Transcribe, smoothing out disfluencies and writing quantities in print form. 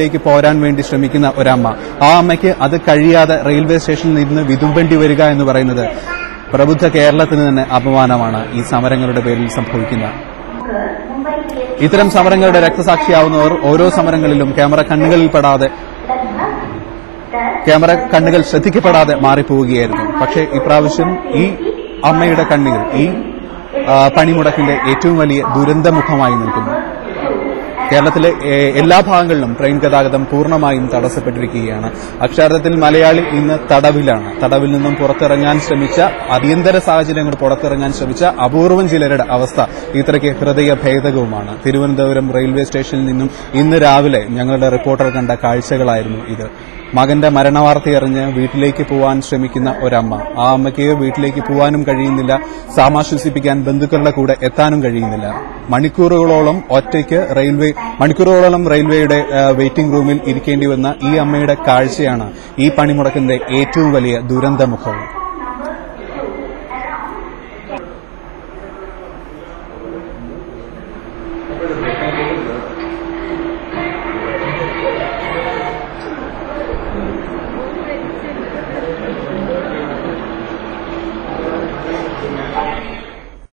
ലേക്ക് പോരാൻ വേണ്ടി ശ്രമിക്കുന്ന ഒരമ്മ, ആ അമ്മയ്ക്ക് അത് കഴിയാതെ റെയിൽവേ സ്റ്റേഷനിൽ നിന്ന് വിതുമ്പേണ്ടി വരിക എന്ന് പറയുന്നത് പ്രബുദ്ധ കേരളത്തിന് തന്നെ അപമാനമാണ് ഈ സമരങ്ങളുടെ പേരിൽ സംഭവിക്കുന്നത്. ഇത്തരം സമരങ്ങളുടെ രക്തസാക്ഷിയാവുന്നവർ ഓരോ സമരങ്ങളിലും ക്യാമറ കണ്ണുകൾ ശ്രദ്ധിക്കപ്പെടാതെ മാറിപ്പോവുകയായിരുന്നു. പക്ഷേ ഇപ്രാവശ്യം ഈ അമ്മയുടെ കണ്ണുകൾ ഈ പണിമുടക്കിന്റെ ഏറ്റവും വലിയ ദുരന്തമുഖമായി നിൽക്കുന്നു. കേരളത്തിലെ എല്ലാ ഭാഗങ്ങളിലും ട്രെയിൻ ഗതാഗതം പൂർണ്ണമായും തടസ്സപ്പെട്ടിരിക്കുകയാണ്. അക്ഷരാർത്ഥത്തിൽ മലയാളി ഇന്ന് തടവിലാണ്. തടവിൽ നിന്നും പുറത്തിറങ്ങാൻ ശ്രമിച്ച, അടിയന്തര സാഹചര്യങ്ങൾ പുറത്തിറങ്ങാൻ ശ്രമിച്ച അപൂർവം ചിലരുടെ അവസ്ഥ ഇത്രയ്ക്ക് ഹൃദയഭേദകവുമാണ്. തിരുവനന്തപുരം റെയിൽവേ സ്റ്റേഷനിൽ നിന്നും ഇന്ന് രാവിലെ ഞങ്ങളുടെ റിപ്പോർട്ടർ കണ്ട കാഴ്ചകളായിരുന്നു ഇത്. മകന്റെ മരണവാർത്തയറിഞ്ഞ് വീട്ടിലേക്ക് പോവാൻ ശ്രമിക്കുന്ന ഒരമ്മ, ആ അമ്മയ്ക്ക് വീട്ടിലേക്ക് പോവാനും കഴിയുന്നില്ല, സമാശ്വസിപ്പിക്കാൻ ബന്ധുക്കളുടെ കൂടെ എത്താനും കഴിയുന്നില്ല. മണിക്കൂറുകളോളം റെയിൽവേയുടെ വെയിറ്റിംഗ് റൂമിൽ ഇരിക്കേണ്ടി വന്ന ഈ അമ്മയുടെ കാഴ്ചയാണ് ഈ പണിമുടക്കിന്റെ ഏറ്റവും വലിയ ദുരന്തമുഖവും.